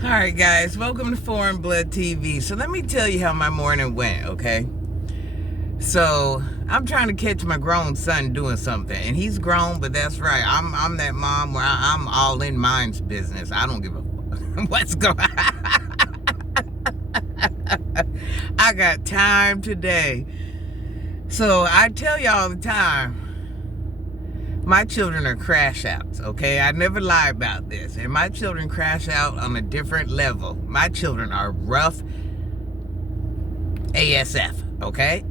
All right, guys, welcome to Foreign Blood TV. So let me tell you how my morning went, okay? So I'm trying to catch my grown son doing something, and he's grown, but that's right. I'm that mom where I'm all in mine's business. I don't give a fuck what's going on. I got time today. So I tell you all the time, my children are crash outs, okay? I never lie about this. And my children crash out on a different level. My children are rough ASF, okay?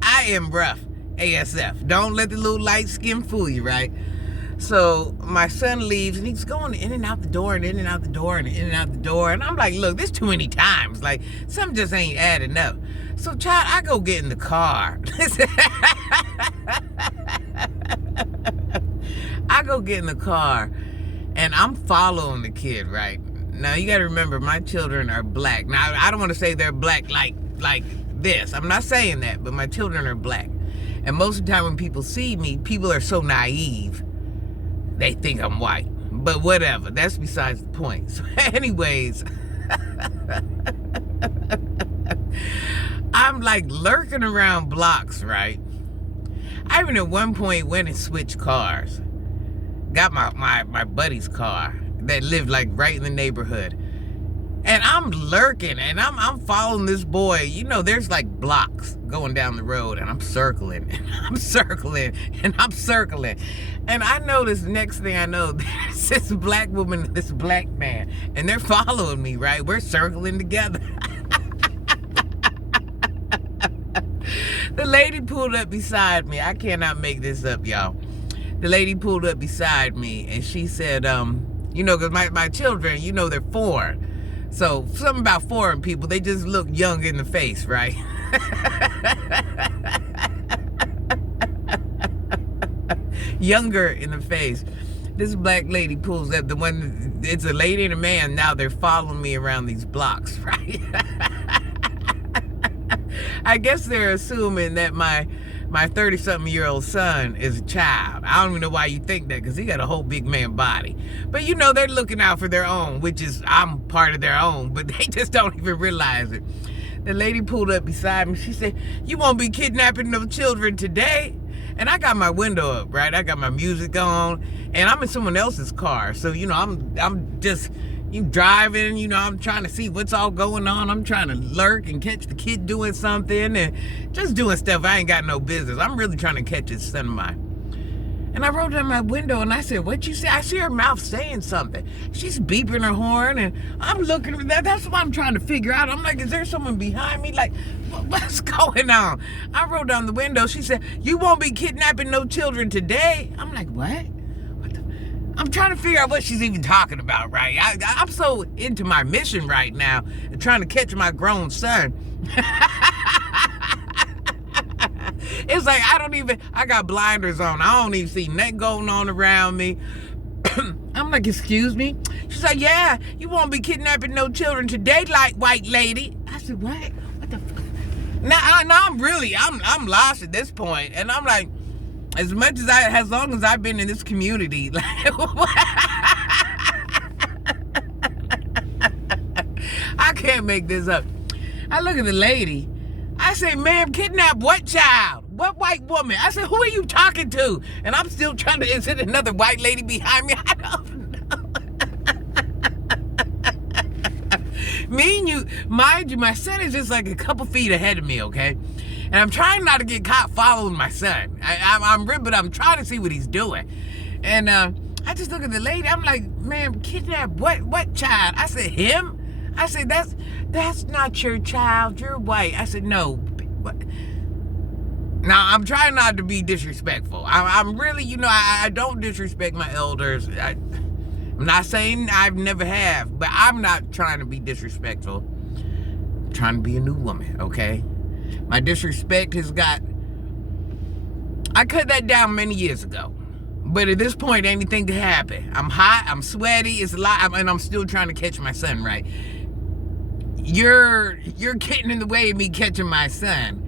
I am rough ASF. Don't let the little light skin fool you, right? So my son leaves and he's going in and out the door and in and out the door and in and out the door. And I'm like, look, this too many times. Like, something just ain't adding up. So, child, I go get in the car. I go get in the car and I'm following the kid, right? Now, you got to remember, my children are black. Now, I don't want to say they're black like this. I'm not saying that, but my children are black. And most of the time when people see me, people are so naive, they think I'm white. But whatever, that's besides the point. So anyways, I'm like lurking around blocks, right? I even at one point went and switched cars. Got my buddy's car that lived like right in the neighborhood. And I'm lurking and I'm following this boy. You know, there's like blocks going down the road and I'm circling and I'm circling and I'm circling. And I notice the next thing I know, there's this black woman and this black man. And they're following me, right? We're circling together. The lady pulled up beside me. I cannot make this up, y'all. The lady pulled up beside me and she said, you know, because my children, you know, they're foreign. So something about foreign people, they just look young in the face, right? Younger in the face. This black lady pulls up, it's a lady and a man, now they're following me around these blocks, right? I guess they're assuming that my 30-something-year-old son is a child. I don't even know why you think that, because he got a whole big man body. But you know, they're looking out for their own, which is, I'm part of their own, but they just don't even realize it. The lady pulled up beside me. She said, "You won't be kidnapping no children today?" And I got my window up, right? I got my music on, and I'm in someone else's car. So, you know, I'm just... You driving, you know, I'm trying to see what's all going on. I'm trying to lurk and catch the kid doing something and just doing stuff I ain't got no business. I'm really trying to catch this son of mine. And I rolled down my window and I said, "What you say?" I see her mouth saying something. She's beeping her horn and I'm looking at that. That's what I'm trying to figure out. I'm like, is there someone behind me? Like, what's going on? I rolled down the window. She said, "You won't be kidnapping no children today." I'm like, what? I'm trying to figure out what she's even talking about, right? I'm so into my mission right now, trying to catch my grown son. It's like I got blinders on. I don't even see nothing going on around me. I'm like, excuse me? She's like, "Yeah, you won't be kidnapping no children today, like white lady." I said, what? What the fuck? Now I'm lost at this point, and I'm like, as long as I've been in this community, like, I can't make this up. I look at the lady. I say, "Ma'am, kidnap what child? What white woman?" I said, "Who are you talking to?" And I'm still trying to, is it another white lady behind me? I don't know. Mind you, my son is just like a couple feet ahead of me, okay? And I'm trying not to get caught following my son. But I'm trying to see what he's doing. And I just look at the lady. I'm like, "Ma'am, kidnap what child?" I said, "Him?" I said, that's not your child. You're white." I said, "No." What? Now, I'm trying not to be disrespectful. I'm really, you know, I don't disrespect my elders. I'm not saying I've never have, but I'm not trying to be disrespectful. I'm trying to be a new woman, okay? My disrespect I cut that down many years ago. But at this point, anything could happen. I'm hot, I'm sweaty, it's a lot, and I'm still trying to catch my son, right? You're getting in the way of me catching my son.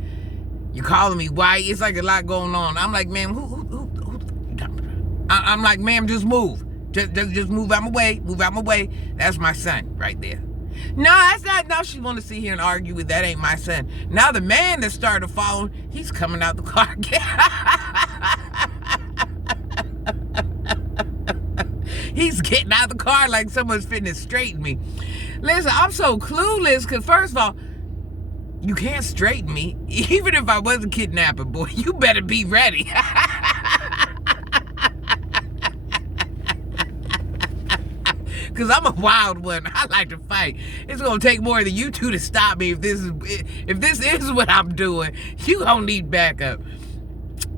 You're calling me white. It's like a lot going on. I'm like, "Ma'am, who I'm like, "Ma'am, just move. Just move out my way. Move out my way. That's my son right there. No, that's not. Now she want to sit here and argue with that ain't my son. Now the man that started following, he's coming out the car again. He's getting out the car like someone's fitting to straighten me. Listen, I'm so clueless because first of all, you can't straighten me. Even if I was a kidnapper, boy, you better be ready. Because I'm a wild one. I like to fight. It's going to take more than you two to stop me if this is what I'm doing. You going to need backup.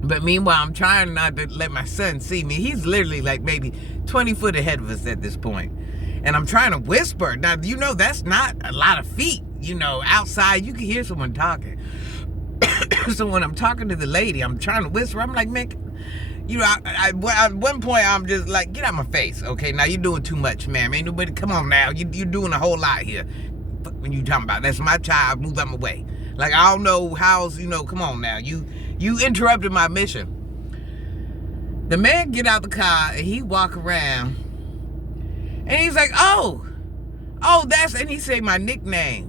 But meanwhile, I'm trying not to let my son see me. He's literally like maybe 20 foot ahead of us at this point. And I'm trying to whisper. Now, you know, that's not a lot of feet. You know, outside, you can hear someone talking. So when I'm talking to the lady, I'm trying to whisper. I'm like, man, you know, at one point, I'm just like, get out my face. Okay, now you're doing too much, ma'am. Ain't nobody, come on now. You're doing a whole lot here. When you talking about, that's my child, move out my way. Like, I don't know how's, you know, come on now. You interrupted my mission. The man get out the car and he walk around and he's like, oh, that's, and he say my nickname.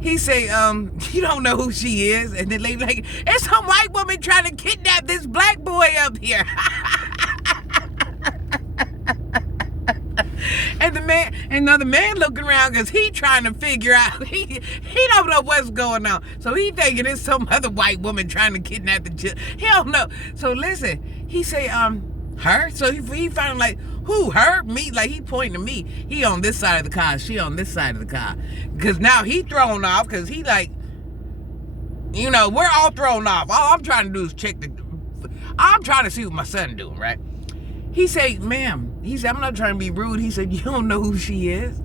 He say, you don't know who she is. And the lady like, it's some white woman trying to kidnap this black boy up here. And the man looking around because he trying to figure out, he don't know what's going on. So he thinking it's some other white woman trying to kidnap the child. He don't know. So listen, he say, her? So he finally like, who, her? Me? Like he pointing to me. He on this side of the car, she on this side of the car. Because now he thrown off because he like, you know, we're all thrown off. All I'm trying to do is I'm trying to see what my son doing, right? He say, ma'am, he said, I'm not trying to be rude. He said, you don't know who she is?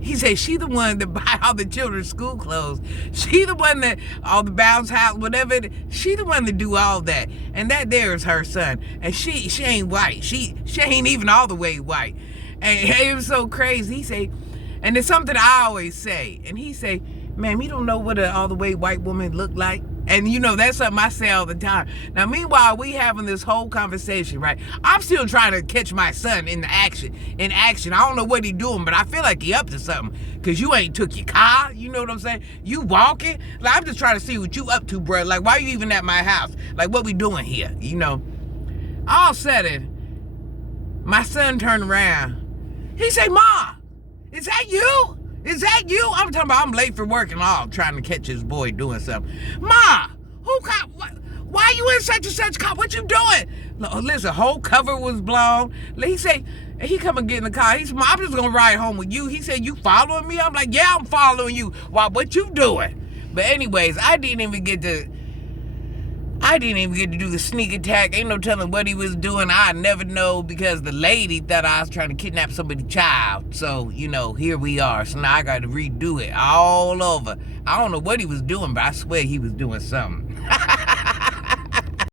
He said, she the one that buy all the children's school clothes. She the one that, all the bounce house, whatever, she the one that do all that. And that there is her son. And she ain't white. She ain't even all the way white. And it was so crazy. He say, and it's something I always say. And he say, ma'am, you don't know what an all the way white woman look like? And you know, that's something I say all the time. Now, meanwhile, we having this whole conversation, right? I'm still trying to catch my son in action. I don't know what he doing, but I feel like he up to something. Because you ain't took your car. You know what I'm saying? You walking. Like, I'm just trying to see what you up to, bro. Like, why you even at my house? Like, what we doing here? You know? All of a sudden, my son turned around. He say, Ma, is that you? Is that you? I'm talking about I'm late for work and all, trying to catch his boy doing something. Ma, why are you in such and such car? What you doing? Listen, whole cover was blown. He say, he come and get in the car. He said, Ma, I'm just going to ride home with you. He said, you following me? I'm like, yeah, I'm following you. Why, what you doing? But anyways, I didn't even get to do the sneak attack. Ain't no telling what he was doing. I never know because the lady thought I was trying to kidnap somebody's child. So, you know, here we are. So now I got to redo it all over. I don't know what he was doing, but I swear he was doing something.